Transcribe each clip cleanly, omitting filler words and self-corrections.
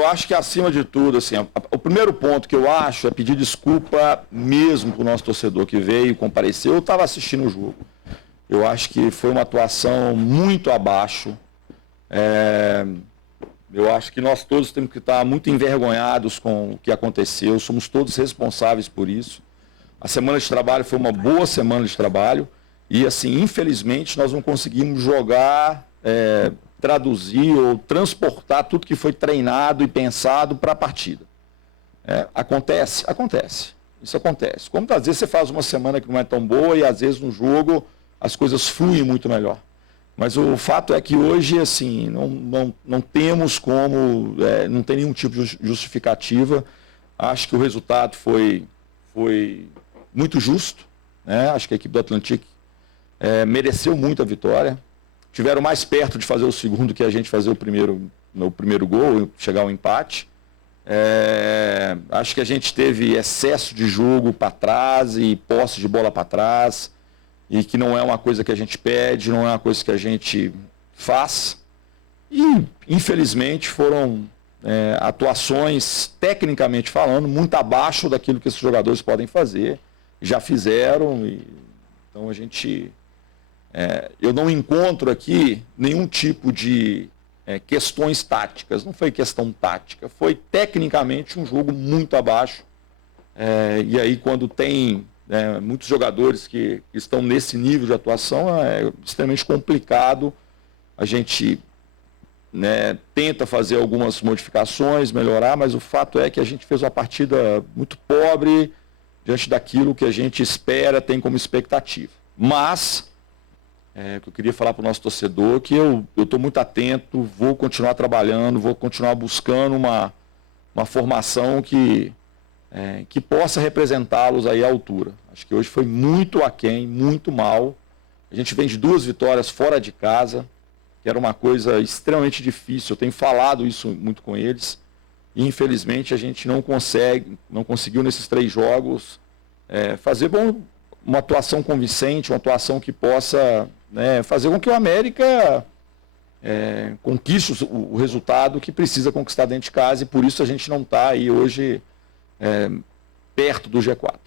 eu acho que acima de tudo, assim, o primeiro ponto que eu acho é pedir desculpa mesmo para o nosso torcedor que veio, compareceu. Eu estava assistindo o jogo. Eu acho que foi uma atuação muito abaixo. Eu acho que nós todos temos que estar muito envergonhados com o que aconteceu. Somos todos responsáveis por isso. A semana de trabalho foi uma boa semana de trabalho. E, assim, infelizmente, nós não conseguimos jogar, traduzir ou transportar tudo que foi treinado e pensado para a partida. Acontece? Acontece. Isso acontece. Como às vezes você faz uma semana que não é tão boa e às vezes no jogo as coisas fluem muito melhor. Mas o fato é que hoje, assim, não temos como, não tem nenhum tipo de justificativa. Acho que o resultado foi muito justo, né? Acho que a equipe do Atlético mereceu muito a vitória. Tiveram mais perto de fazer o segundo que a gente fazer o primeiro gol, chegar ao empate. Acho que a gente teve excesso de jogo para trás e posse de bola para trás, e que não é uma coisa que a gente pede, não é uma coisa que a gente faz. E, infelizmente, foram atuações, tecnicamente falando, muito abaixo daquilo que esses jogadores podem fazer. Já fizeram, então a gente... eu não encontro aqui nenhum tipo de questões táticas. Não foi questão tática, foi tecnicamente um jogo muito abaixo. E aí, quando tem muitos jogadores que estão nesse nível de atuação, é extremamente complicado. A gente tenta fazer algumas modificações, melhorar, mas o fato é que a gente fez uma partida muito pobre diante daquilo que a gente espera, tem como expectativa. Mas... que eu queria falar para o nosso torcedor que eu estou muito atento, vou continuar trabalhando, vou continuar buscando uma formação que possa representá-los aí à altura. Acho que hoje foi muito aquém, muito mal. A gente vem de 2 vitórias fora de casa, que era uma coisa extremamente difícil. Eu tenho falado isso muito com eles. E, infelizmente, a gente não conseguiu nesses 3 jogos fazer uma atuação convincente, uma atuação que possa... fazer com que o América conquiste o resultado que precisa conquistar dentro de casa, e por isso a gente não está aí hoje perto do G4.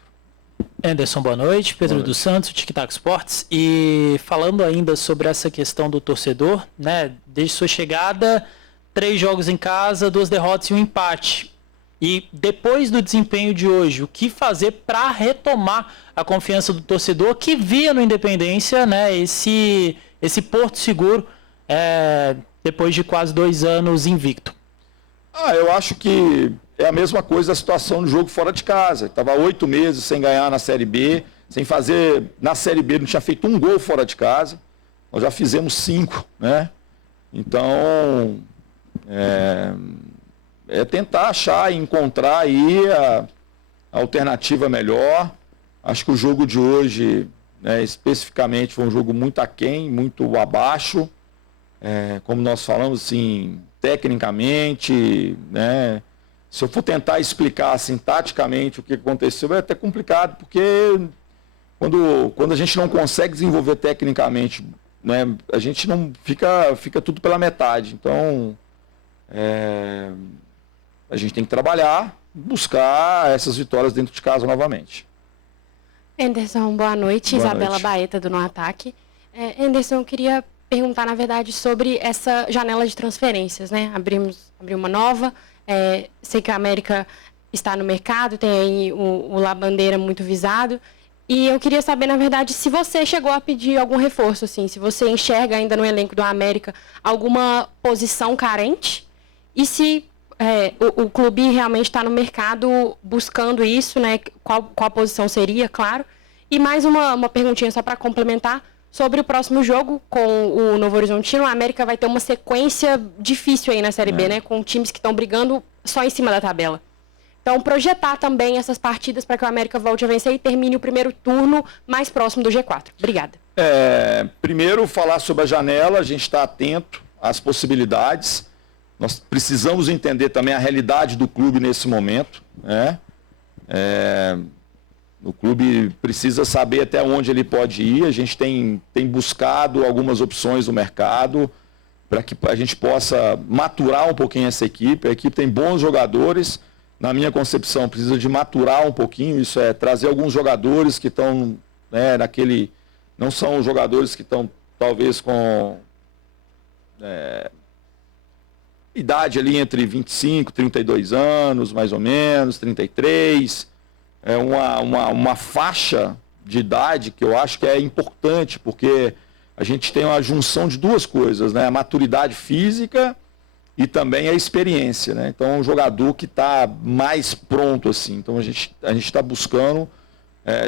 Anderson, boa noite. Pedro dos Santos, Tic Tac Sports. E falando ainda sobre essa questão do torcedor, desde sua chegada, 3 jogos em casa, 2 derrotas e 1 empate. E depois do desempenho de hoje, o que fazer para retomar a confiança do torcedor que via no Independência, esse porto seguro depois de quase 2 anos invicto? Eu acho que é a mesma coisa a situação do jogo fora de casa. Estava 8 meses sem ganhar na Série B, sem fazer... Na Série B não tinha feito 1 gol fora de casa. Nós já fizemos 5, né? Então... tentar achar e encontrar aí a alternativa melhor. Acho que o jogo de hoje, especificamente, foi um jogo muito aquém, muito abaixo. Como nós falamos, assim, tecnicamente, se eu for tentar explicar assim, taticamente o que aconteceu, é até complicado, porque quando a gente não consegue desenvolver tecnicamente, a gente não fica tudo pela metade. Então, a gente tem que trabalhar, buscar essas vitórias dentro de casa novamente. Anderson, boa noite. Boa Isabela noite. Baeta, do No Ataque. Anderson, eu queria perguntar, na verdade, sobre essa janela de transferências, Abriu uma nova. Sei que a América está no mercado, tem aí o Labandeira muito visado. E eu queria saber, na verdade, se você chegou a pedir algum reforço, assim, se você enxerga ainda no elenco do América alguma posição carente e se o clube realmente está no mercado buscando isso, qual a posição seria, claro. E mais uma perguntinha só para complementar sobre o próximo jogo com o Novo Horizontino. A América vai ter uma sequência difícil aí na Série B, com times que estão brigando só em cima da tabela. Então, projetar também essas partidas para que o América volte a vencer e termine o primeiro turno mais próximo do G4. Obrigada. Primeiro, falar sobre a janela, a gente está atento às possibilidades. Nós precisamos entender também a realidade do clube nesse momento. O clube precisa saber até onde ele pode ir. A gente tem buscado algumas opções no mercado. para que a gente possa maturar um pouquinho essa equipe. A equipe tem bons jogadores, na minha concepção, precisa de maturar um pouquinho, isso é trazer alguns jogadores que estão, né, não são jogadores que estão talvez com idade ali entre 25 e 32 anos, mais ou menos, 33, é uma faixa de idade que eu acho que é importante, porque a gente tem uma junção de duas coisas, né? A maturidade física e também a experiência, né? Então, é um jogador que está mais pronto, assim. Então, a gente está buscando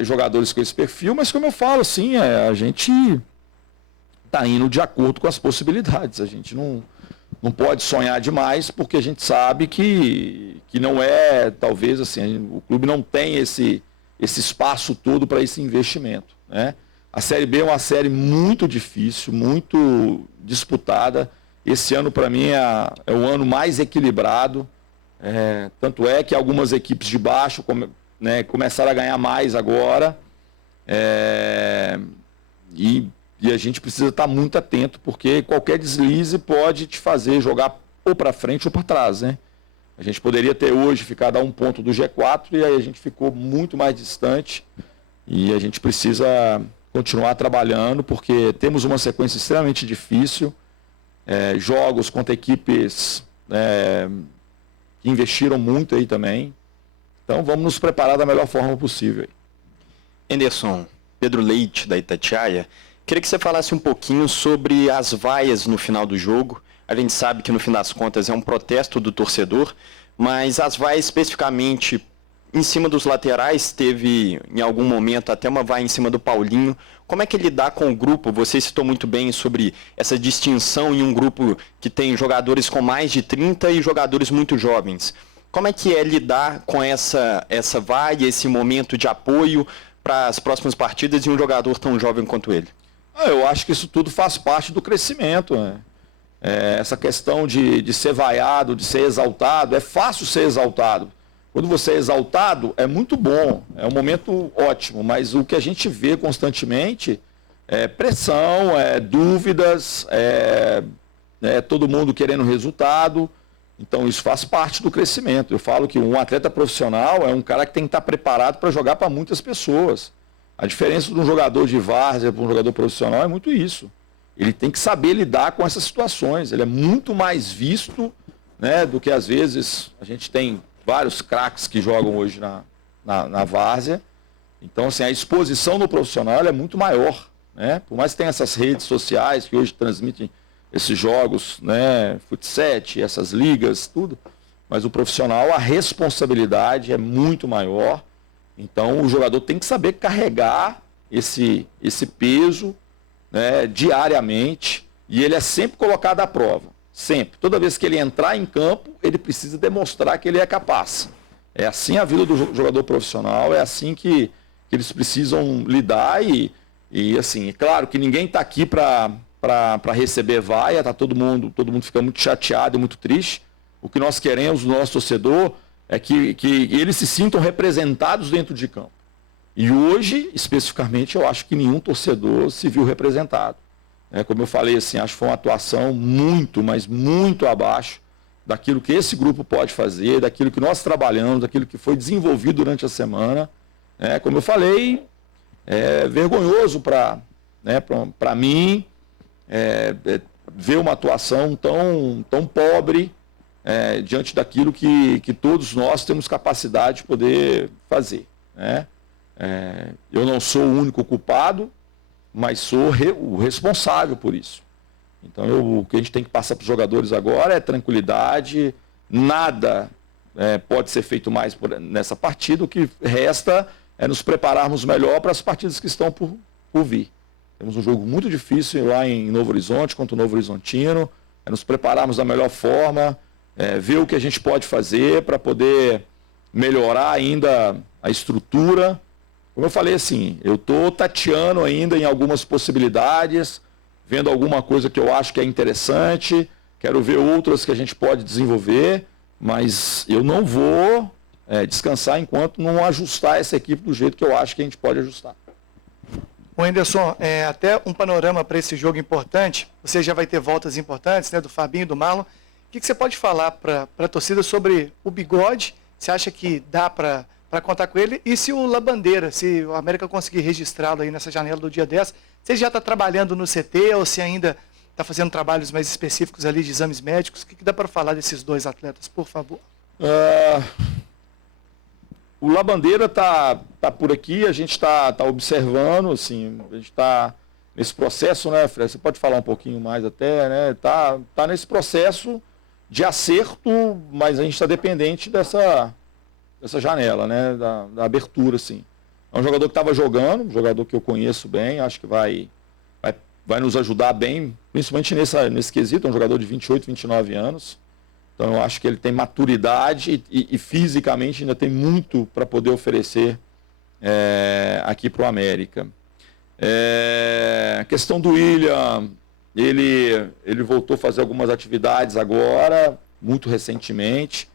jogadores com esse perfil, mas como eu falo, assim, a gente está indo de acordo com as possibilidades. A gente não pode sonhar demais, porque a gente sabe que não é, talvez, assim, o clube não tem esse espaço todo para esse investimento, né? A Série B é uma série muito difícil, muito disputada. Esse ano, para mim, é o ano mais equilibrado. Tanto é que algumas equipes de baixo começaram a ganhar mais agora. E a gente precisa estar muito atento, porque qualquer deslize pode te fazer jogar ou para frente ou para trás, né? A gente poderia ter hoje ficado a 1 ponto do G4 e aí a gente ficou muito mais distante. E a gente precisa continuar trabalhando, porque temos uma sequência extremamente difícil, jogos contra equipes que investiram muito aí também. Então vamos nos preparar da melhor forma possível. Anderson, Pedro Leite, da Itatiaia, queria que você falasse um pouquinho sobre as vaias no final do jogo. A gente sabe que no fim das contas é um protesto do torcedor, mas as vaias especificamente em cima dos laterais, teve em algum momento até uma vaia em cima do Paulinho. Como é que ele dá com o grupo? Você citou muito bem sobre essa distinção em um grupo que tem jogadores com mais de 30 e jogadores muito jovens. Como é que é lidar com essa vaia, esse momento de apoio para as próximas partidas e um jogador tão jovem quanto ele? Eu acho que isso tudo faz parte do crescimento, né? Essa questão de ser vaiado, de ser exaltado, é fácil ser exaltado. Quando você é exaltado, é muito bom, é um momento ótimo, mas o que a gente vê constantemente é pressão, dúvidas, todo mundo querendo resultado. Então isso faz parte do crescimento. Eu falo que um atleta profissional é um cara que tem que estar preparado para jogar para muitas pessoas. A diferença de um jogador de várzea para um jogador profissional é muito isso. Ele tem que saber lidar com essas situações. Ele é muito mais visto, né, do que às vezes a gente tem vários craques que jogam hoje na várzea. Então, assim, a exposição no profissional é muito maior, né? Por mais que tenha essas redes sociais que hoje transmitem esses jogos, né, futsal, essas ligas, tudo, mas o profissional, a responsabilidade é muito maior. Então, o jogador tem que saber carregar esse peso, né, diariamente, e ele é sempre colocado à prova. Sempre. Toda vez que ele entrar em campo, ele precisa demonstrar que ele é capaz. É assim a vida do jogador profissional, é assim que eles precisam lidar e assim, é claro que ninguém está aqui para receber vaia, tá todo mundo fica muito chateado e muito triste. O que nós queremos do nosso torcedor é que eles se sintam representados dentro de campo. E hoje, especificamente, eu acho que nenhum torcedor se viu representado. Como eu falei, assim, acho que foi uma atuação muito, mas muito abaixo daquilo que esse grupo pode fazer, daquilo que nós trabalhamos, daquilo que foi desenvolvido durante a semana. Como eu falei, é vergonhoso para mim ver uma atuação tão pobre diante daquilo que todos nós temos capacidade de poder fazer, né? Eu não sou o único culpado, mas sou o responsável por isso. Então, o que a gente tem que passar para os jogadores agora é tranquilidade, nada pode ser feito mais nessa partida, o que resta é nos prepararmos melhor para as partidas que estão por vir. Temos um jogo muito difícil lá em Novo Horizonte, contra o Novo Horizontino, nos prepararmos da melhor forma, ver o que a gente pode fazer para poder melhorar ainda a estrutura. Como eu falei, assim, eu estou tateando ainda em algumas possibilidades, vendo alguma coisa que eu acho que é interessante, quero ver outras que a gente pode desenvolver, mas eu não vou descansar enquanto não ajustar essa equipe do jeito que eu acho que a gente pode ajustar. O Anderson, até um panorama para esse jogo importante, você já vai ter voltas importantes, né, do Fabinho e do Marlon. O que você pode falar para a torcida sobre o Bigode? Você acha que dá para contar com ele? E se o Labandeira, se o América conseguir registrá-lo aí nessa janela do dia 10, você já está trabalhando no CT ou se ainda está fazendo trabalhos mais específicos ali de exames médicos? O que dá para falar desses dois atletas, por favor? O Labandeira tá por aqui, a gente está observando, assim, a gente está nesse processo, né, Fred? Você pode falar um pouquinho mais até, né? Tá nesse processo de acerto, mas a gente está dependente dessa janela, né? Da abertura, assim. É um jogador que estava jogando, um jogador que eu conheço bem, acho que vai nos ajudar bem, principalmente nesse quesito, é um jogador de 28, 29 anos. Então eu acho que ele tem maturidade e fisicamente ainda tem muito para poder oferecer aqui para o América. A questão do William, ele voltou a fazer algumas atividades agora, muito recentemente,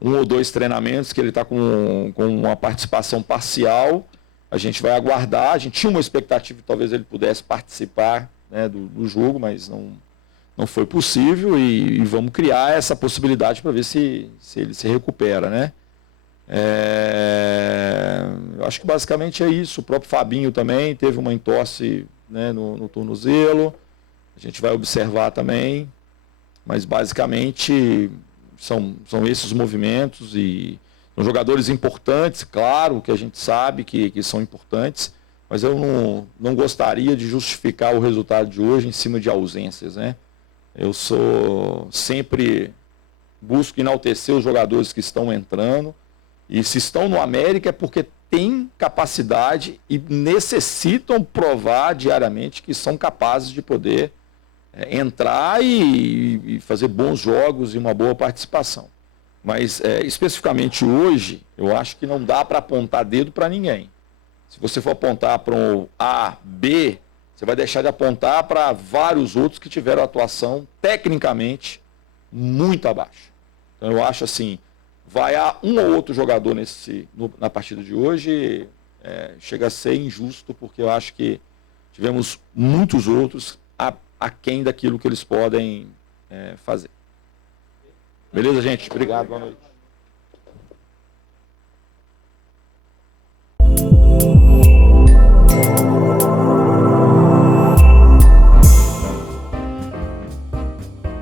1 ou 2 treinamentos que ele está com uma participação parcial. A gente vai aguardar, a gente tinha uma expectativa que talvez ele pudesse participar, né, do jogo, mas não foi possível e vamos criar essa possibilidade para ver se ele se recupera, né? Eu acho que basicamente é isso. O próprio Fabinho também teve uma entorse, né, no tornozelo. A gente vai observar também, mas basicamente são esses os movimentos e são jogadores importantes, claro, que a gente sabe que são importantes, mas eu não gostaria de justificar o resultado de hoje em cima de ausências, né? Eu sempre busco enaltecer os jogadores que estão entrando. E se estão no América é porque têm capacidade e necessitam provar diariamente que são capazes de poder entrar e fazer bons jogos e uma boa participação. Mas especificamente hoje, eu acho que não dá para apontar dedo para ninguém. Se você for apontar para um A, B, você vai deixar de apontar para vários outros que tiveram atuação tecnicamente muito abaixo. Então eu acho assim, vaiar um ou outro jogador na partida de hoje chega a ser injusto, porque eu acho que tivemos muitos outros aquém daquilo que eles podem fazer. Beleza, gente? Obrigado, boa noite.